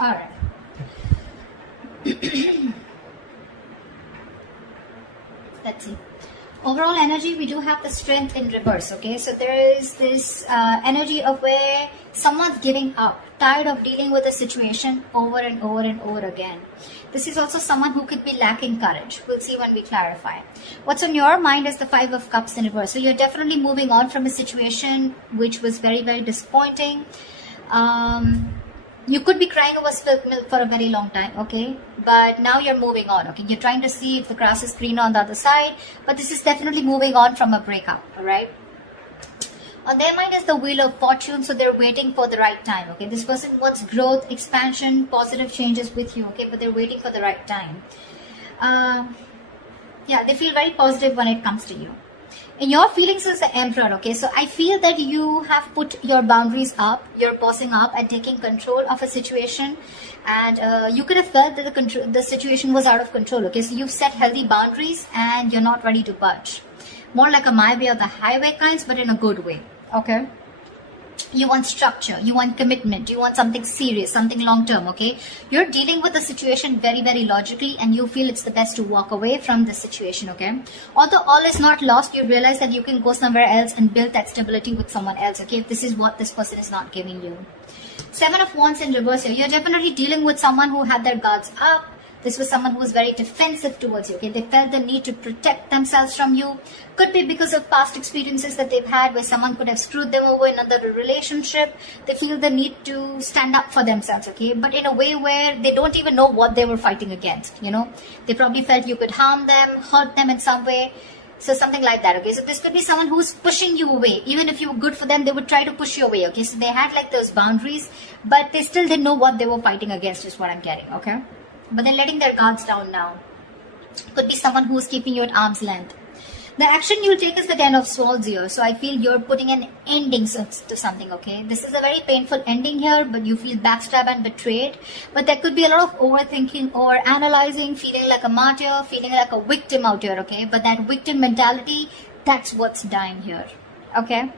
All right. Let's see. Overall energy, we do have the strength in reverse. Okay, so there is this energy of where someone's giving up, tired of dealing with a situation over and over and over again. This is also someone who could be lacking courage. We'll see when we clarify. What's on your mind is the Five of Cups in reverse. So you're definitely moving on from a situation which was very, very disappointing. You could be crying over spilled milk for a very long time, okay? But now you're moving on, okay? You're trying to see if the grass is greener on the other side, but this is definitely moving on from a breakup, all right? On their mind is the Wheel of Fortune, so they're waiting for the right time, okay? This person wants growth, expansion, positive changes with you, okay? But they're waiting for the right time. Yeah, they feel very positive when it comes to you. In your feelings is the Emperor, okay? So I feel that you have put your boundaries up, you're bossing up and taking control of a situation, and you could have felt that the situation was out of control, okay? So you've set healthy boundaries and you're not ready to budge. More like a my way or the highway kinds, but in a good way, okay? You want structure, you want commitment, you want something serious, something long term, okay? You're dealing with the situation very, very logically, and you feel it's the best to walk away from this situation, okay? Although all is not lost, you realize that you can go somewhere else and build that stability with someone else, okay? If this is what this person is not giving you. Seven of Wands in reverse here. You're definitely dealing with someone who had their guards up. This was someone who was very defensive towards you, okay? They felt the need to protect themselves from you. Could be because of past experiences that they've had where someone could have screwed them over in another relationship. They feel the need to stand up for themselves, okay? But in a way where they don't even know what they were fighting against, you know? They probably felt you could harm them, hurt them in some way. So something like that, okay? So this could be someone who's pushing you away. Even if you were good for them, they would try to push you away, okay? So they had like those boundaries, but they still didn't know what they were fighting against is what I'm getting, okay? But they're letting their guards down now. Could be someone who's keeping you at arm's length. The action you'll take is the Ten of Swords here. So I feel you're putting an ending to something, okay? This is a very painful ending here, but you feel backstabbed and betrayed. But there could be a lot of overthinking or analyzing, feeling like a martyr, feeling like a victim out here, okay? But that victim mentality, that's what's dying here, okay?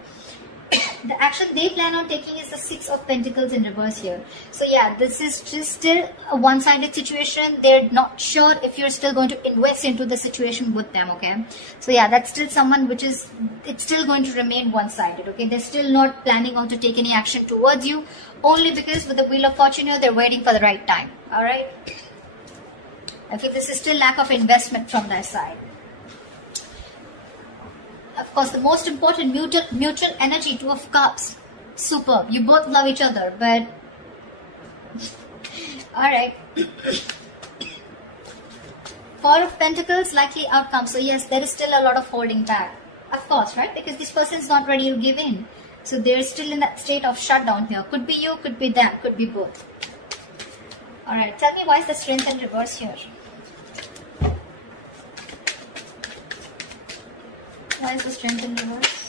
The action they plan on taking is the Six of Pentacles in reverse here. So yeah, this is just still a one-sided situation. They're not sure if you're still going to invest into the situation with them, okay? So yeah, that's still someone which is, it's still going to remain one-sided, okay? They're still not planning on to take any action towards you, only because with the Wheel of Fortune here, they're waiting for the right time, all right? Okay, this is still lack of investment from their side. Of course, the most important mutual energy, Two of Cups. Superb. You both love each other, but alright. Four of Pentacles, likely outcome. So yes, there is still a lot of holding back. Of course, right? Because this person is not ready to give in. So they're still in that state of shutdown here. Could be you, could be them, could be both. Alright, tell me why is the Strength in reverse here? Why is the Strength in reverse?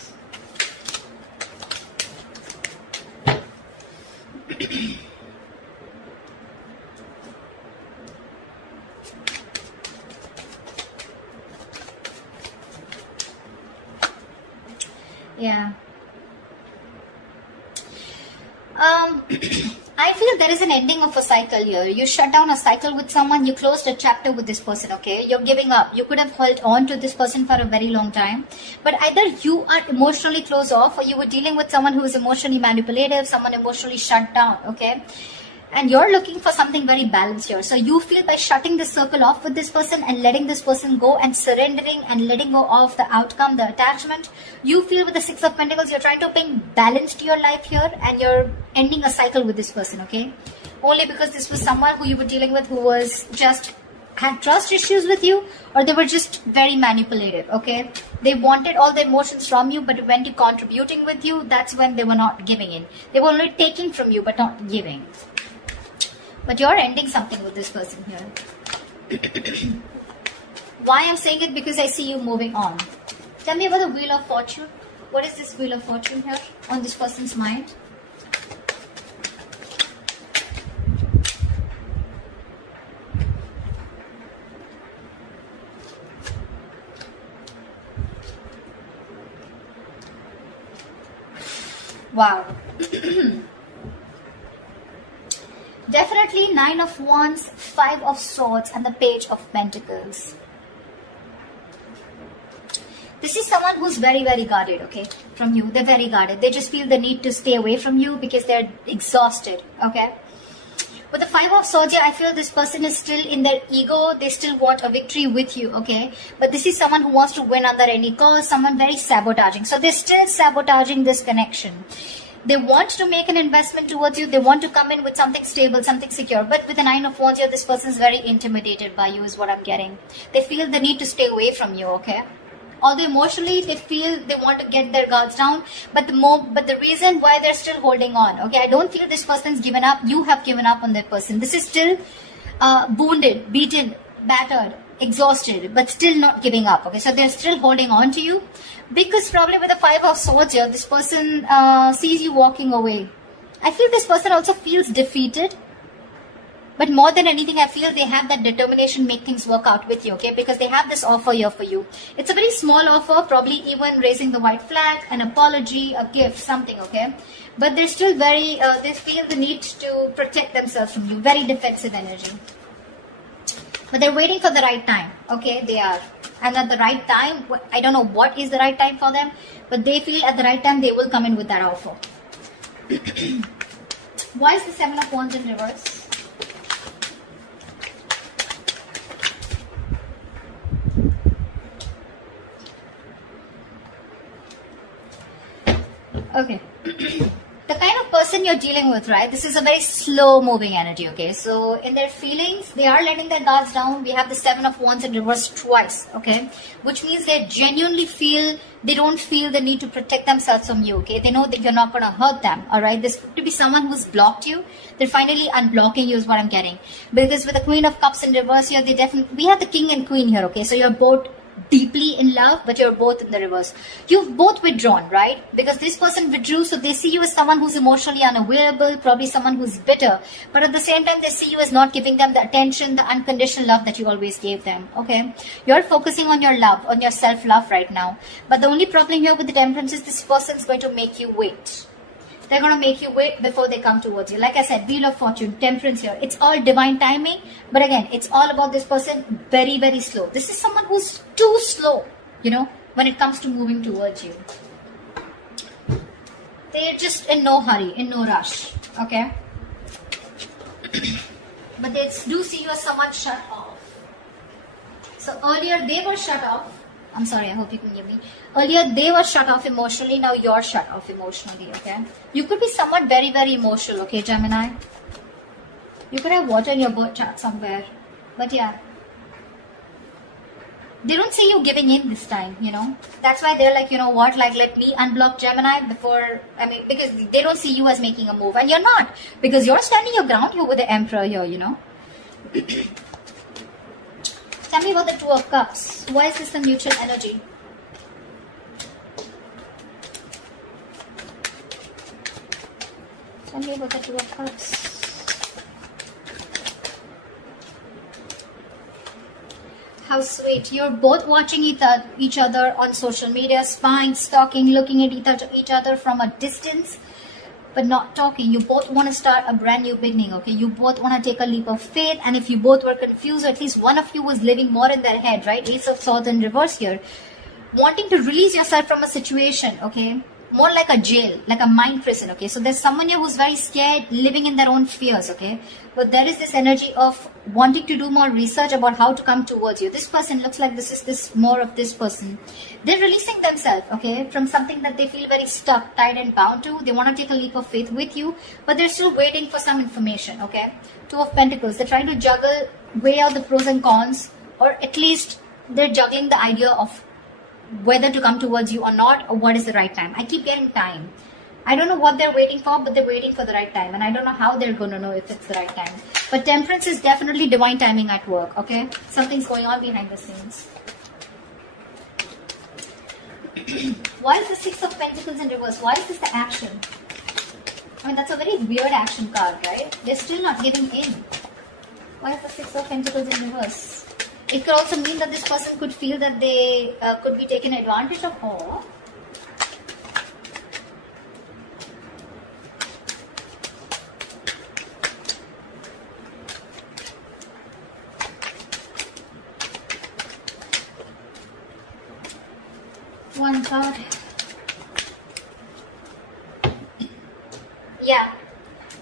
Yeah. I feel there is an ending of a cycle here. You shut down a cycle with someone, you closed a chapter with this person, okay? You're giving up. You could have held on to this person for a very long time. But either you are emotionally closed off or you were dealing with someone who is emotionally manipulative, someone emotionally shut down, okay? And you're looking for something very balanced here. So you feel by shutting this circle off with this person and letting this person go and surrendering and letting go of the outcome, the attachment, you feel with the Six of Pentacles, you're trying to bring balance to your life here and you're ending a cycle with this person, okay? Only because this was someone who you were dealing with who was just had trust issues with you, or they were just very manipulative, okay? They wanted all the emotions from you, but when to contributing with you, that's when they were not giving in. They were only taking from you, but not giving. But you're ending something with this person here. Why I'm saying it? Because I see you moving on. Tell me about the Wheel of Fortune. What is this Wheel of Fortune here on this person's mind? Wow. Definitely 9 of Wands, 5 of Swords, and the Page of Pentacles. This is someone who's very, very guarded, okay, from you. They're very guarded. They just feel the need to stay away from you because they're exhausted, okay. With the 5 of Swords here, I feel this person is still in their ego. They still want a victory with you, okay. But this is someone who wants to win under any cost, someone very sabotaging. So they're still sabotaging this connection. They want to make an investment towards you. They want to come in with something stable, something secure. But with the 9 of Wands here, this person is very intimidated by you is what I'm getting. They feel the need to stay away from you, okay. Although emotionally they feel they want to get their guards down, but the reason why they're still holding on, okay, I don't feel this person's given up. You have given up on that person. This is still wounded, beaten, battered, exhausted, but still not giving up, okay. So they're still holding on to you because probably with the 5 of Swords here, this person sees you walking away. I feel this person also feels defeated. But more than anything, I feel they have that determination to make things work out with you, okay? Because they have this offer here for you. It's a very small offer, probably even raising the white flag, an apology, a gift, something, okay? But they're still very, they feel the need to protect themselves from you. Very defensive energy. But they're waiting for the right time, okay? They are. And at the right time, I don't know what is the right time for them, but they feel at the right time they will come in with that offer. Why is the 7 of Wands in reverse? Okay. The kind of person you're dealing with, right? This is a very slow moving energy, okay? So in their feelings, they are letting their guards down. We have the 7 of Wands in reverse twice, okay? Which means they genuinely feel, they don't feel the need to protect themselves from you, okay? They know that you're not going to hurt them, all right? This could be someone who's blocked you. They're finally unblocking you is what I'm getting. Because with the Queen of Cups in reverse here, they definitely, we have the King and Queen here, okay? So you're both deeply in love, but you're both in the reverse. You've both withdrawn, right? Because this person withdrew, so they see you as someone who's emotionally unavailable, probably someone who's bitter, but at the same time they see you as not giving them the attention, the unconditional love that you always gave them, okay? You're focusing on your love, on your self-love right now, but the only problem here with the Temperance is this person's going to make you wait. They're going to make you wait before they come towards you. Like I said, Wheel of Fortune, Temperance here. It's all divine timing. But again, it's all about this person very, very slow. This is someone who's too slow, you know, when it comes to moving towards you. They're just in no hurry, in no rush. Okay? But they do see you as someone shut off. So earlier they were shut off. I'm sorry, I hope you can hear me. Earlier, they were shut off emotionally. Now you're shut off emotionally, okay? You could be somewhat very, very emotional, okay, Gemini? You could have water in your birth chart somewhere. But yeah. They don't see you giving in this time, you know? That's why they're like, you know what? Like, let me unblock Gemini before... I mean, because they don't see you as making a move. And you're not. Because you're standing your ground here with the Emperor here, you know? Tell me about the Two of Cups. Why is this the mutual energy? Tell me about the Two of Cups. How sweet. You're both watching each other on social media, spying, stalking, looking at each other from a distance, but not talking. You both want to start a brand new beginning, okay? You both want to take a leap of faith, and if you both were confused, or at least one of you was living more in their head, right? Ace of Swords in reverse here. Wanting to release yourself from a situation, okay? More like a jail, like a mind prison, okay? So there's someone here who's very scared, living in their own fears, okay? But there is this energy of wanting to do more research about how to come towards you. This person looks like this is this more of this person. They're releasing themselves, okay, from something that they feel very stuck, tied and bound to. They want to take a leap of faith with you, but they're still waiting for some information, okay? Two of Pentacles. They're trying to juggle, weigh out the pros and cons, or at least they're juggling the idea of whether to come towards you or not, or what is the right time. I keep getting time. I don't know what they're waiting for, but they're waiting for the right time. And I don't know how they're going to know if it's the right time. But Temperance is definitely divine timing at work, okay? Something's going on behind the scenes. Why is the Six of Pentacles in reverse? Why is this the action? I mean, that's a very weird action card, right? They're still not giving in. Why is the Six of Pentacles in reverse? It could also mean that this person could feel that they could be taken advantage of. Or God. Yeah.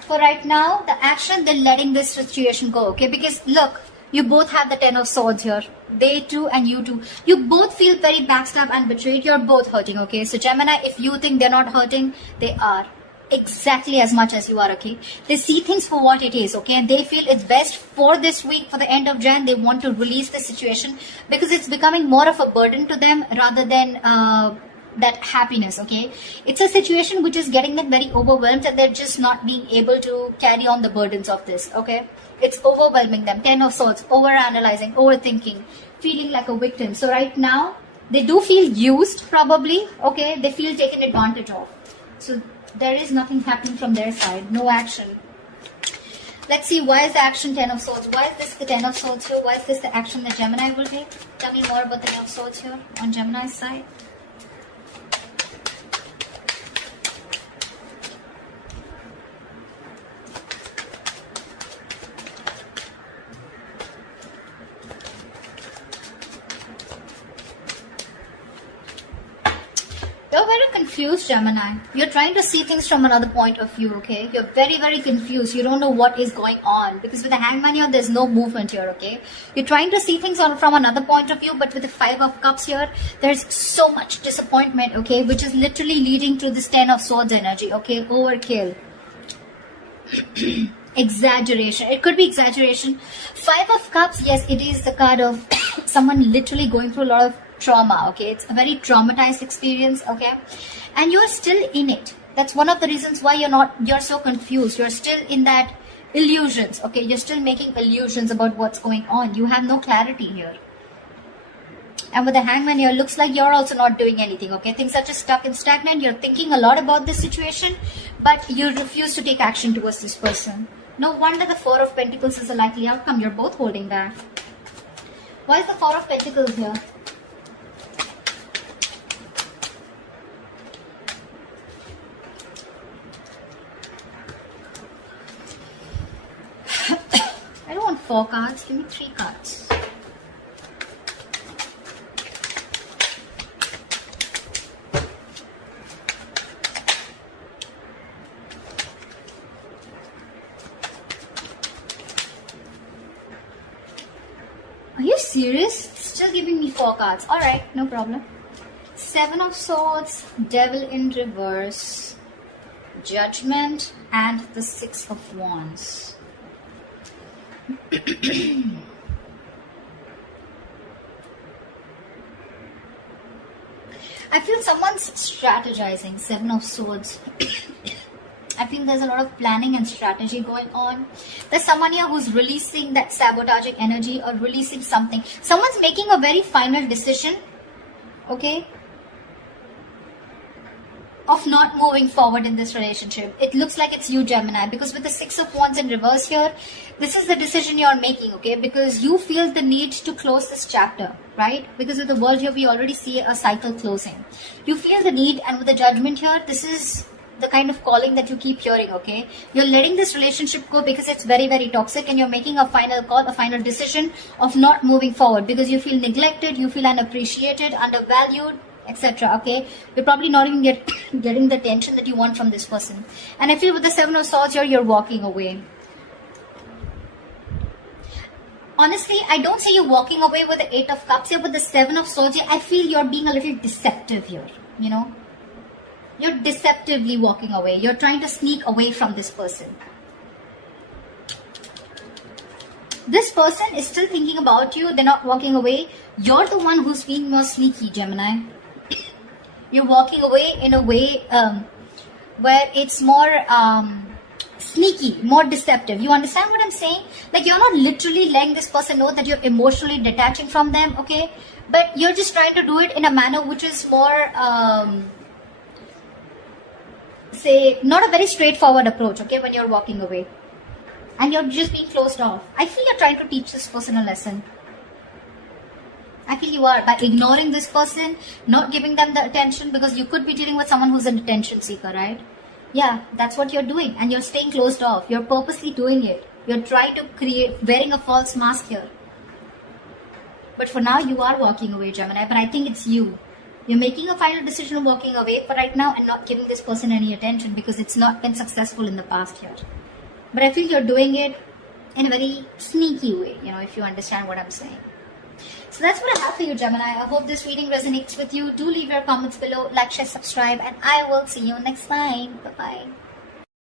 For right now, the action, they're letting this situation go, okay? Because look, you both have the Ten of Swords here. They too and you too. You both feel very backstabbed and betrayed. You're both hurting, okay? So Gemini, if you think they're not hurting, they are. Exactly as much as you are, okay? They see things for what it is, okay? And they feel it's best for this week, for the end of Jan, they want to release the situation because it's becoming more of a burden to them rather than that happiness, okay? It's a situation which is getting them very overwhelmed and they're just not being able to carry on the burdens of this, okay? It's overwhelming them. Ten of Swords, overanalyzing, overthinking, feeling like a victim. So right now, they do feel used probably, okay? They feel taken advantage of. So there is nothing happening from their side, no action. Let's see, why is the action Ten of Swords? Why is this the Ten of Swords here? Why is this the action that Gemini will take? Tell me more about the Ten of Swords here on Gemini's side. You're very confused, Gemini. You're trying to see things from another point of view, okay? You're very, very confused. You don't know what is going on. Because with the Hangman here, there's no movement here, okay? You're trying to see things from another point of view, but with the Five of Cups here, there's so much disappointment, okay? Which is literally leading to this Ten of Swords energy, okay? Overkill. Exaggeration. It could be exaggeration. Five of Cups, yes, it is the card of someone literally going through a lot of trauma, okay? It's a very traumatized experience, okay? And you're still in it. That's one of the reasons why you're so confused. You're still in that illusions, okay? You're still making illusions about what's going on. You have no clarity here. And with the Hangman here, looks like you're also not doing anything, okay? Things are just stuck and stagnant. You're thinking a lot about this situation, but you refuse to take action towards this person. No wonder the Four of Pentacles is a likely outcome. You're both holding back. Why is the Four of Pentacles here? I don't want 4 cards. Give me 3 cards. Are you serious? Still giving me 4 cards. Alright, no problem. 7 of Swords, Devil in reverse, Judgment, and the 6 of Wands. I feel someone's strategizing. 7 of Swords. I feel there's a lot of planning and strategy going on. There's someone here who's releasing that sabotaging energy or releasing something. Someone's making a very final decision, okay, of not moving forward in this relationship. It looks like it's you, Gemini, because with the 6 of Wands in reverse here, this is the decision you're making, okay, because you feel the need to close this chapter, right? Because with the World here, we already see a cycle closing. You feel the need, and with the Judgment here, this is the kind of calling that you keep hearing, okay? You're letting this relationship go because it's very, very toxic, and you're making a final call, a final decision of not moving forward because you feel neglected, you feel unappreciated, undervalued, etc. Okay, you're probably not even getting the attention that you want from this person. And I feel with the 7 of Swords here, you're walking away. Honestly, I don't see you walking away with the 8 of Cups here, but the 7 of Swords here, I feel you're being a little deceptive here, you know? You're deceptively walking away. You're trying to sneak away from this person. This person is still thinking about you. They're not walking away. You're the one who's being more sneaky, Gemini. You're walking away in a way where it's more sneaky, more deceptive. You understand what I'm saying? Like, you're not literally letting this person know that you're emotionally detaching from them, okay? But you're just trying to do it in a manner which is more, say, not a very straightforward approach, okay, when you're walking away. And you're just being closed off. I feel you're trying to teach this person a lesson. I feel you are, by ignoring this person, not giving them the attention, because you could be dealing with someone who's an attention seeker, right? Yeah, that's what you're doing, and you're staying closed off. You're purposely doing it. You're trying to create, wearing a false mask here. But for now, you are walking away, Gemini, but I think it's you. You're making a final decision of walking away for right now and not giving this person any attention because it's not been successful in the past yet. But I feel you're doing it in a very sneaky way, if you understand what I'm saying. So that's what I have for you, Gemini. I hope this reading resonates with you. Do leave your comments below, like, share, subscribe, and I will see you next time. Bye-bye.